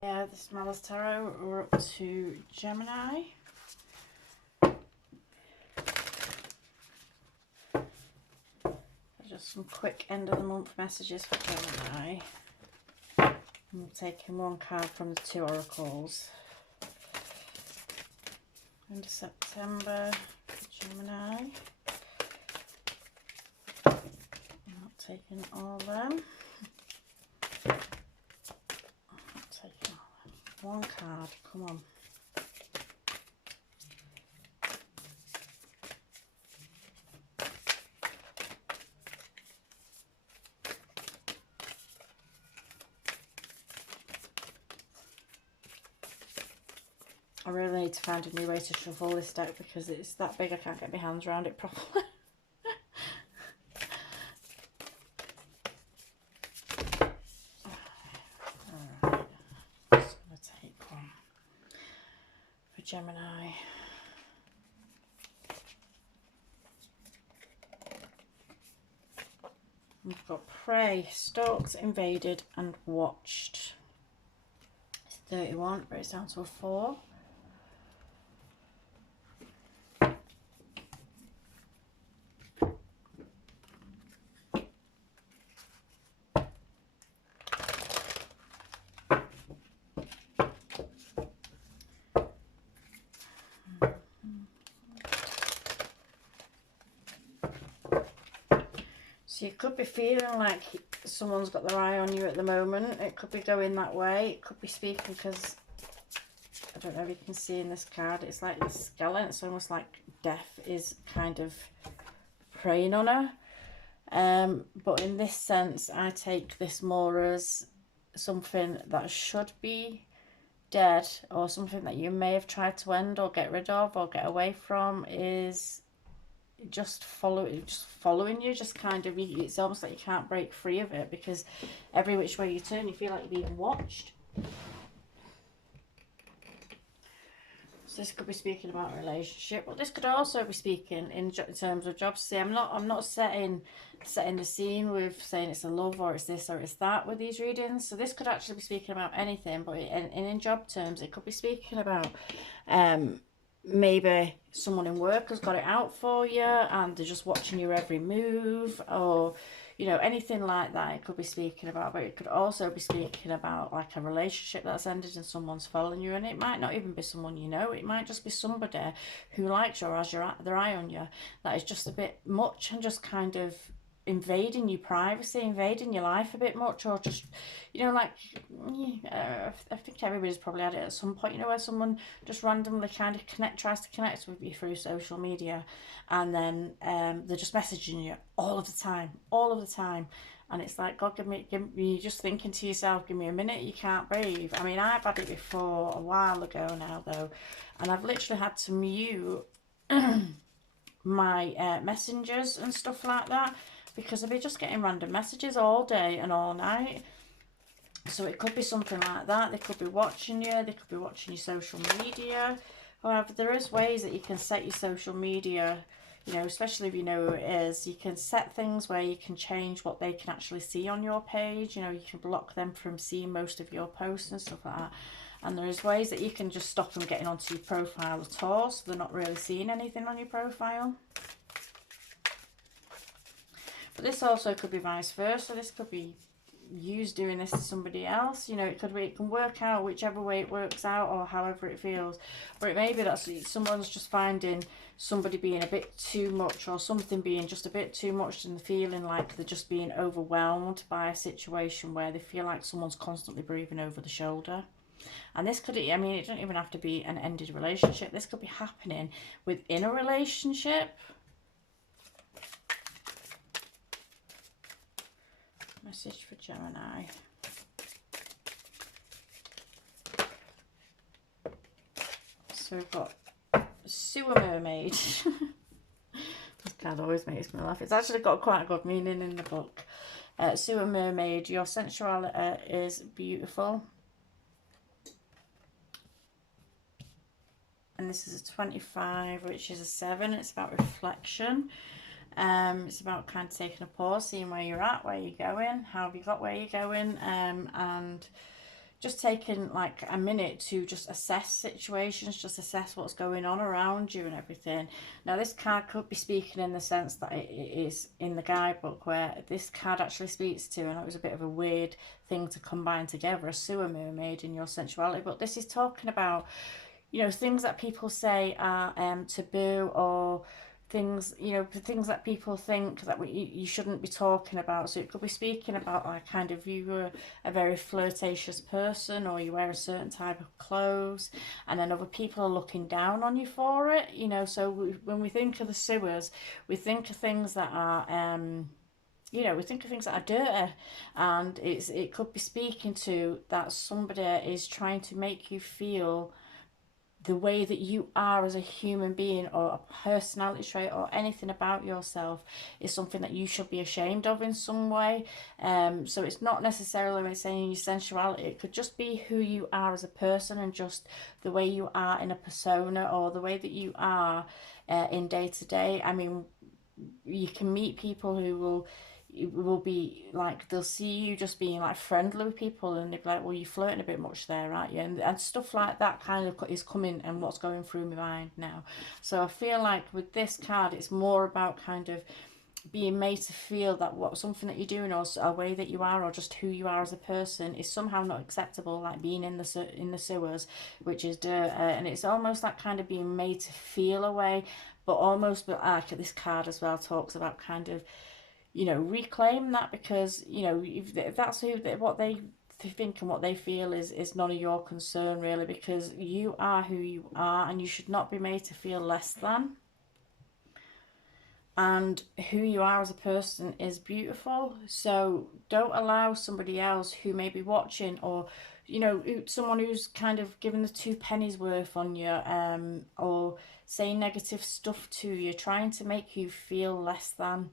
Yeah, this is Malice Tarot. We're up to Gemini. Just some quick end of the month messages for Gemini. I'm taking one card from the two oracles. End of September for Gemini. I'm not taking all of them. One card, come on. I really need to find a new way to shuffle this deck because it's that big I can't get my hands around it properly. Alright, I'm just going to take one for Gemini. We've got prey, stalked, invaded and watched. It's 31, but it's down to a 4. So you could be feeling like someone's got their eye on you at the moment. It could be going that way. It could be speaking because, I don't know if you can see in this card, it's like this skeleton. It's almost like death is kind of preying on her. But in this sense, I take this more as something that should be dead, or something that you may have tried to end or get rid of or get away from is just following you, just kind of, it's almost like you can't break free of it because every which way you turn you feel like you're being watched. So this could be speaking about a relationship, but this could also be speaking in terms of jobs. See, I'm not setting the scene with saying it's a love or it's this or it's that with these readings. So this could actually be speaking about anything, but in job terms it could be speaking about maybe someone in work has got it out for you and they're just watching your every move, or you know, anything like that it could be speaking about. But it could also be speaking about like a relationship that's ended and someone's following you, and it might not even be someone you know. It might just be somebody who likes you or has their eye on you that is just a bit much and just kind of invading your privacy, invading your life a bit much, or just, you know, like, I think everybody's probably had it at some point, you know, where someone just randomly kind of tries to connect with you through social media, and then they're just messaging you all of the time, and it's like, God, you're just thinking to yourself, give me a minute, you can't breathe. I mean, I've had it before a while ago now though, and I've literally had to mute my messengers and stuff like that, because I'll be just getting random messages all day and all night. So it could be something like that. They could be watching you. They could be watching your social media. However, there is ways that you can set your social media, you know, especially if you know who it is. You can set things where you can change what they can actually see on your page. You know, you can block them from seeing most of your posts and stuff like that. And there is ways that you can just stop them getting onto your profile at all, so they're not really seeing anything on your profile. But this also could be vice versa. This could be you doing this to somebody else. You know, it can work out whichever way it works out, or however it feels. Or it may be that someone's just finding somebody being a bit too much, or something being just a bit too much, and feeling like they're just being overwhelmed by a situation where they feel like someone's constantly breathing over the shoulder. And this could, I mean, it doesn't even have to be an ended relationship. This could be happening within a relationship. Message for Gemini. So we've got Sewer Mermaid. This card always makes me laugh. It's actually got quite a good meaning in the book. Sewer Mermaid, your sensuality is beautiful. And this is a 25, which is a 7. It's about reflection. It's about kind of taking a pause, seeing where you're at, where you're going, how have you got where you're going, and just taking like a minute to just assess situations, just assess what's going on around you and everything. Now this card could be speaking in the sense that it is in the guidebook, where this card actually speaks to, and it was a bit of a weird thing to combine together, a sewer mermaid in your sensuality, but this is talking about, you know, things that people say are taboo, or things, you know, things that people think that you shouldn't be talking about. So it could be speaking about like kind of you were a very flirtatious person, or you wear a certain type of clothes, and then other people are looking down on you for it, you know. So when we think of the sewers, we think of things that are you know, we think of things that are dirty, and it could be speaking to that somebody is trying to make you feel the way that you are as a human being, or a personality trait, or anything about yourself is something that you should be ashamed of in some way. So it's not necessarily when saying your sensuality, it could just be who you are as a person, and just the way you are in a persona, or the way that you are in day to day. I mean, you can meet people who will be like, they'll see you just being like friendly with people, and they'll be like, well, you're flirting a bit much there, aren't you? And stuff like that kind of is coming, and what's going through my mind now. So I feel like with this card, it's more about kind of being made to feel that what something that you're doing, or a way that you are, or just who you are as a person, is somehow not acceptable, like being in the sewers, which is dirt, and it's almost like kind of being made to feel a way, but almost, but like this card as well talks about kind of, you know, reclaim that, because, you know, if that's what they think and what they feel is none of your concern really, because you are who you are, and you should not be made to feel less than. And who you are as a person is beautiful. So don't allow somebody else who may be watching, or, you know, someone who's kind of giving the two pennies worth on you, or saying negative stuff to you, trying to make you feel less than,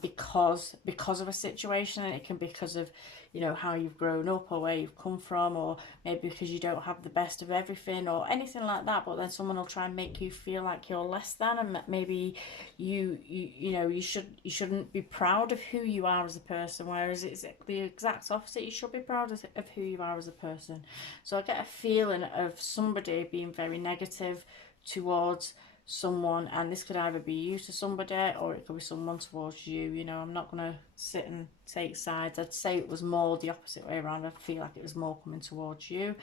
because of a situation. And it can be because of, you know, how you've grown up, or where you've come from, or maybe because you don't have the best of everything, or anything like that. But then someone will try and make you feel like you're less than, and maybe you know, you shouldn't be proud of who you are as a person, whereas it's the exact opposite. You should be proud of who you are as a person. So I get a feeling of somebody being very negative towards someone, and this could either be you to somebody, or it could be someone towards you. You know, I'm not going to sit and take sides. I'd say it was more the opposite way around. I feel like it was more coming towards you,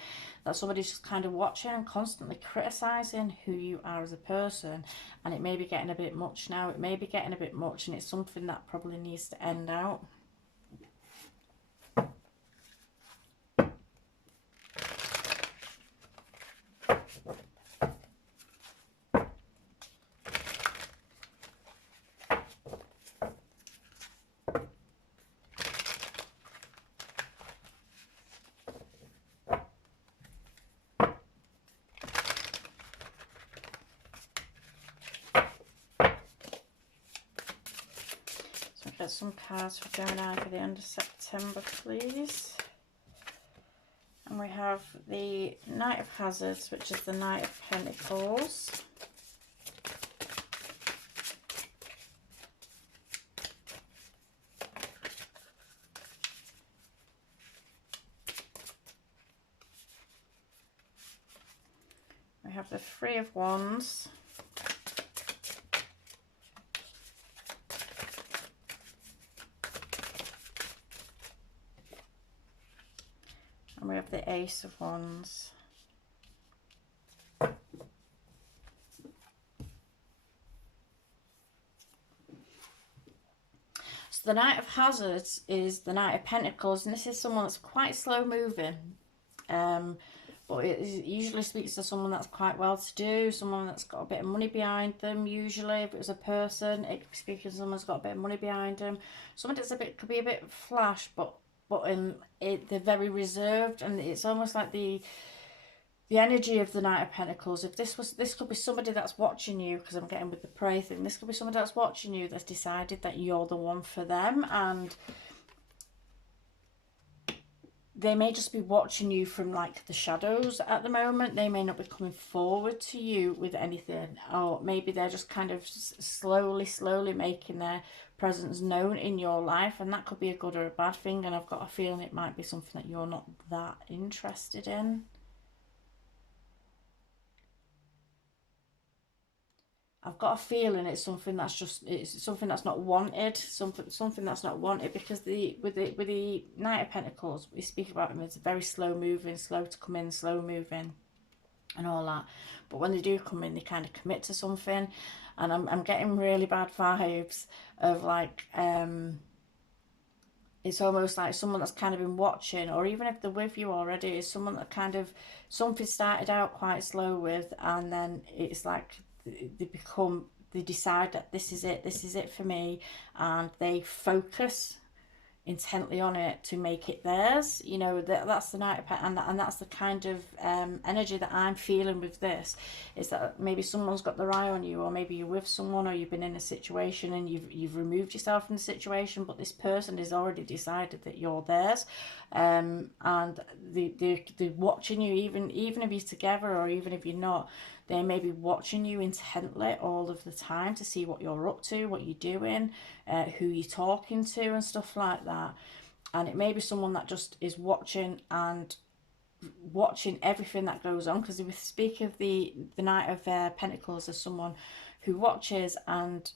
that somebody's just kind of watching and constantly criticizing who you are as a person, and it may be getting a bit much now. It may be getting a bit much, and it's something that probably needs to end out. Get some cards for Gemini for the end of September, please. And we have the Knight of Hazards, which is the Knight of Pentacles. We have the Three of Wands. And we have the Ace of Wands. So the Knight of Hazards is the Knight of Pentacles, and this is someone that's quite slow moving. But it usually speaks to someone that's quite well to do, someone that's got a bit of money behind them. Usually, if it was a person, it could be speaking to someone that's got a bit of money behind them. Someone that's could be a bit flash, but they're very reserved, and it's almost like the energy of the Knight of Pentacles. If this could be somebody that's watching you, because I'm getting with the prey thing, this could be somebody that's watching you that's decided that you're the one for them, and they may just be watching you from like the shadows at the moment. They may not be coming forward to you with anything, or maybe they're just kind of slowly making their presence known in your life, and that could be a good or a bad thing, and I've got a feeling it might be something that you're not that interested in. I've got a feeling it's something that's just, it's something that's not wanted, something that's not wanted, because the Knight of Pentacles, we speak about him as very slow moving, slow to come in, slow moving, and all that. But when they do come in, they kind of commit to something, and I'm getting really bad vibes of like it's almost like someone that's kind of been watching, or even if they're with you already, is someone that kind of, something started out quite slow with, and then it's like they decide that this is it for me, and they focus intently on it to make it theirs. You know, that's the Knight of Pentacles, and that's the kind of energy that I'm feeling with this, is that maybe someone's got their eye on you, or maybe you're with someone, or you've been in a situation and you've removed yourself from the situation, but this person has already decided that you're theirs, and they're watching you, even if you're together or even if you're not. They may be watching you intently all of the time to see what you're up to, what you're doing, who you're talking to, and stuff like that. And it may be someone that just is watching and watching everything that goes on, because we speak of the Knight of Pentacles as someone who watches and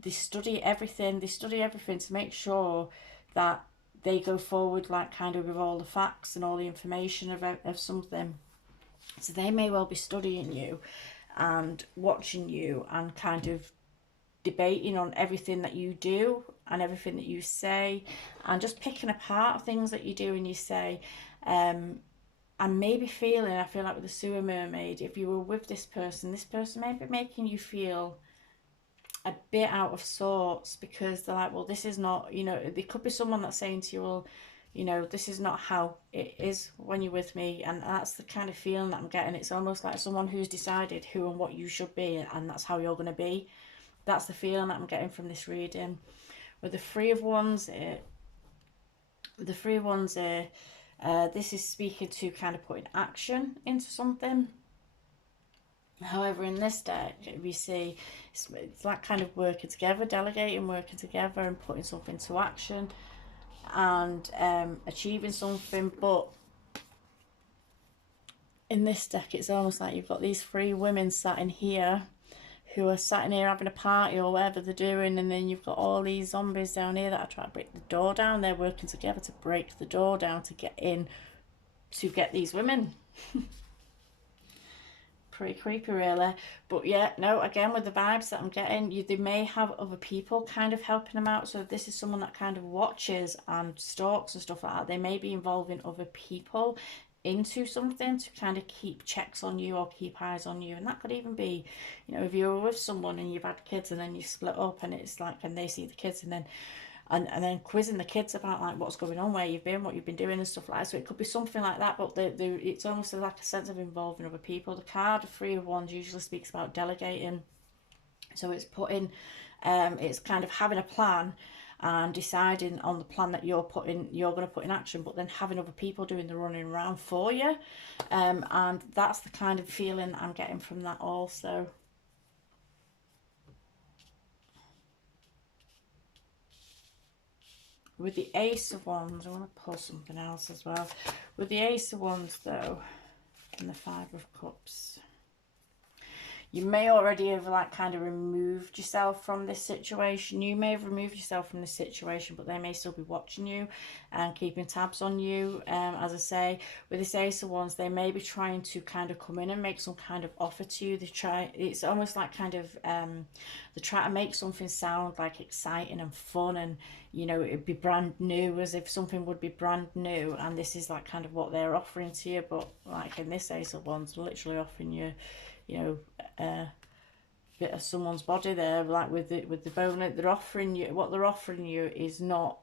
they study everything. They study everything to make sure that they go forward, like kind of with all the facts and all the information of something. So they may well be studying you and watching you and kind of debating on everything that you do and everything that you say, and just picking apart things that you do and you say, and maybe feeling, I feel like with the Sewer Mermaid, if you were with this person may be making you feel a bit out of sorts, because they're like, well, this is not, you know, there could be someone that's saying to you, well, you know, this is not how it is when you're with me. And that's the kind of feeling that I'm getting. It's almost like someone who's decided who and what you should be, and that's how you're going to be. That's the feeling that I'm getting from this reading. With the Three of Wands, this is speaking to kind of putting action into something. However, in this deck, we see it's like kind of working together, delegating, working together, and putting something to action, and achieving something. But in this deck, it's almost like you've got these three women sat in here who are sat in here having a party or whatever they're doing, and then you've got all these zombies down here that are trying to break the door down. They're working together to break the door down to get in, to get these women. Pretty creepy, really. But yeah, no, again, with the vibes that I'm getting, they may have other people kind of helping them out. So if this is someone that kind of watches and stalks and stuff like that, they may be involving other people into something to kind of keep checks on you or keep eyes on you. And that could even be, you know, if you're with someone and you've had kids and then you split up, and it's like, and they see the kids, and then quizzing the kids about like what's going on, where you've been, what you've been doing, and stuff like that. So it could be something like that, but it's almost like a sense of involving other people. The card of Three of Wands usually speaks about delegating, so it's putting, it's kind of having a plan and deciding on the plan that you're going to put in action, but then having other people doing the running around for you, and that's the kind of feeling I'm getting from that also. With the Ace of Wands, I want to pull something else as well. With the Ace of Wands, though, and the Five of Cups, you may already have like kind of removed yourself from this situation. You may have removed yourself from this situation, but they may still be watching you and keeping tabs on you. As I say, with this Ace of Wands, they may be trying to kind of come in and make some kind of offer to you. It's almost like kind of, they try to make something sound like exciting and fun, and you know, it'd be brand new, as if something would be brand new, and this is like kind of what they're offering to you. But like in this Ace of Wands, literally offering you, you know, a bit of someone's body there, like with the bone. They're offering you, what they're offering you is not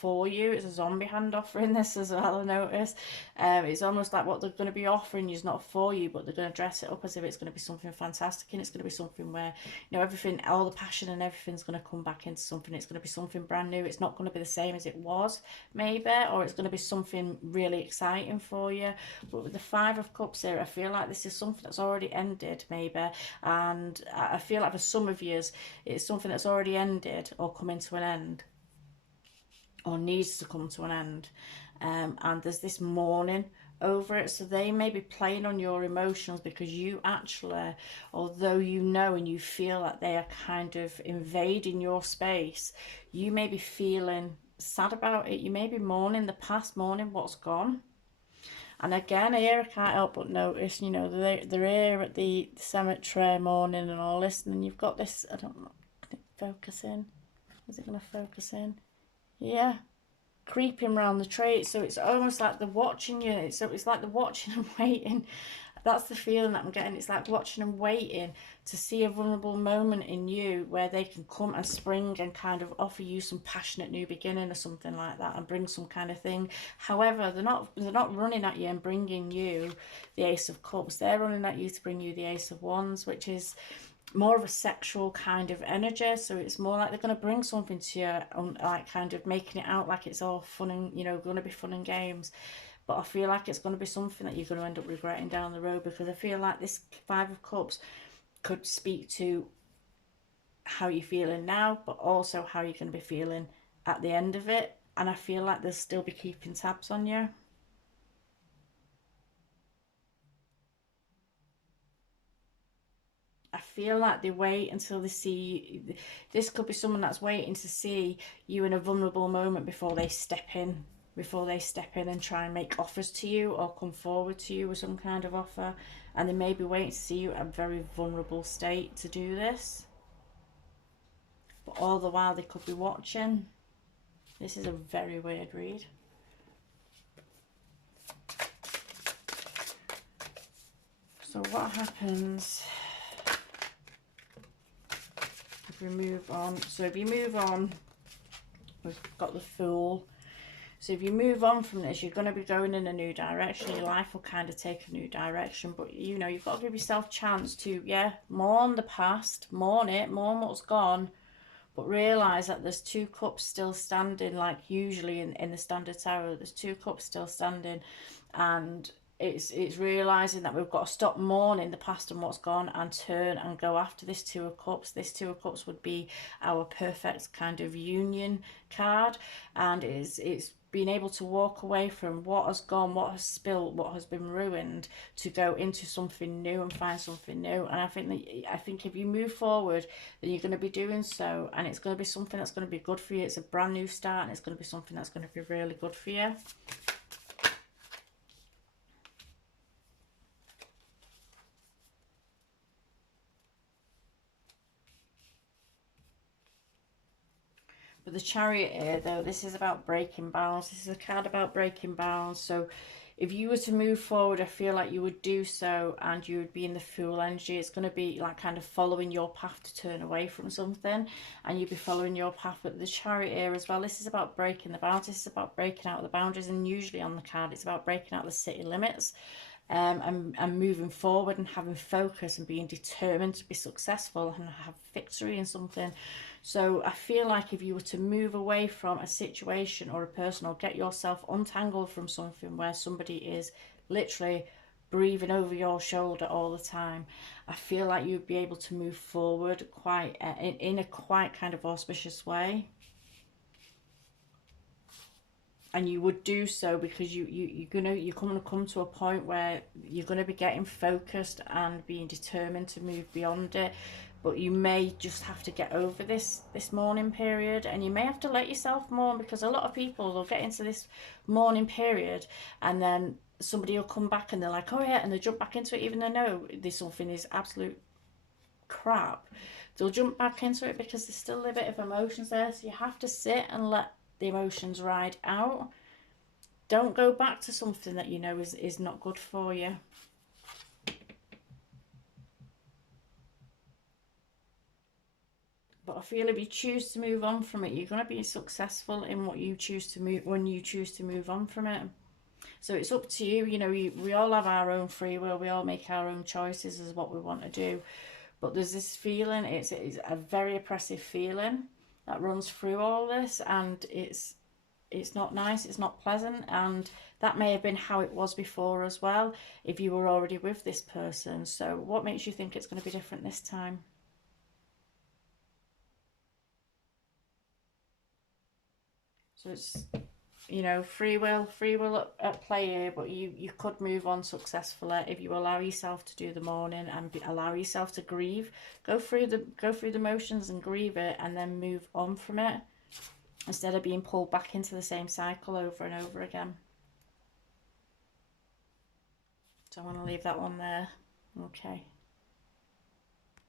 for you. It's a zombie hand offering this as well, I noticed. It's almost like what they're going to be offering you is not for you, but they're going to dress it up as if it's going to be something fantastic, and it's going to be something where, you know, everything, all the passion and everything's going to come back into something. It's going to be something brand new. It's not going to be the same as it was, maybe, or it's going to be something really exciting for you. But with the Five of Cups here, I feel like this is something that's already ended, maybe, and I feel like for some of you, it's something that's already ended or coming to an end, or needs to come to an end, and there's this mourning over it. So they may be playing on your emotions because you actually, although you know and you feel that they are kind of invading your space, you may be feeling sad about it. You may be mourning the past, mourning what's gone. And again, here I can't help but notice, you know, they're here at the cemetery mourning and all this, and then you've got this, I don't know, focus in. Is it going to focus in? Yeah, creeping around the tree. So it's almost like they're watching you. So it's like they're watching and waiting. That's the feeling that I'm getting. It's like watching and waiting to see a vulnerable moment in you where they can come and spring and kind of offer you some passionate new beginning or something like that, and bring some kind of thing. However, they're not running at you and bringing you the Ace of Cups. They're running at you to bring you the Ace of Wands, which is more of a sexual kind of energy. So it's more like they're going to bring something to you, like kind of making it out like it's all fun and, you know, going to be fun and games. But I feel like it's going to be something that you're going to end up regretting down the road, because I feel like this Five of Cups could speak to how you're feeling now, but also how you're going to be feeling at the end of it. And I feel like they'll still be keeping tabs on you. I feel like they wait until they see you. This could be someone that's waiting to see you in a vulnerable moment before they step in. Before they step in and try and make offers to you or come forward to you with some kind of offer. And they may be waiting to see you at a very vulnerable state to do this. But all the while they could be watching. This is a very weird read. So what happens if we move on? So if you move on, we've got the Fool. So if you move on from this, you're going to be going in a new direction. Your life will kind of take a new direction. But, you know, you've got to give yourself a chance to, yeah, mourn the past, mourn it, mourn what's gone. But realise that there's two cups still standing, like usually in the Standard Tarot, there's two cups still standing. And it's realising that we've got to stop mourning the past and what's gone and turn and go after this Two of Cups. This Two of Cups would be our perfect kind of union card. And it's being able to walk away from what has gone, what has spilled, what has been ruined, to go into something new and find something new. And I think if you move forward, then you're going to be doing so, and it's going to be something that's going to be good for you. It's a brand new start, and it's going to be something that's going to be really good for you. But the Chariot here, though, this is about breaking bounds. This is a card about breaking bounds. So if you were to move forward, I feel like you would do so, and you would be in the Fool energy. It's going to be like kind of following your path to turn away from something, and you'd be following your path. But the Chariot here as well, this is about breaking the bounds. This is about breaking out the boundaries, and usually on the card, it's about breaking out the city limits. And moving forward and having focus and being determined to be successful and have victory in something. So I feel like if you were to move away from a situation or a person, or get yourself untangled from something where somebody is literally breathing over your shoulder all the time, I feel like you'd be able to move forward quite in a quite kind of auspicious way. And you would do so because you're going to come to a point where you're going to be getting focused and being determined to move beyond it. But you may just have to get over this mourning period, and you may have to let yourself mourn, because a lot of people will get into this mourning period, and then somebody will come back and they're like, oh yeah, and they jump back into it even though they know this something is absolute crap. They'll jump back into it because there's still a bit of emotions there. So you have to sit and let the emotions ride out. Don't go back to something that you know is not good for you. But I feel if you choose to move on from it, you're going to be successful in what you choose to move, when you choose to move on from it. So it's up to you. You know, we all have our own free will. We all make our own choices as what we want to do. But there's this feeling, it's a very oppressive feeling that runs through all this, and it's not nice, it's not pleasant, and that may have been how it was before as well, if you were already with this person. So what makes you think it's going to be different this time? So it's, you know, free will at play here, but you could move on successfully if you allow yourself to do the mourning and allow yourself to grieve. Go through the motions and grieve it, and then move on from it, instead of being pulled back into the same cycle over and over again. So I want to leave that one there. Okay.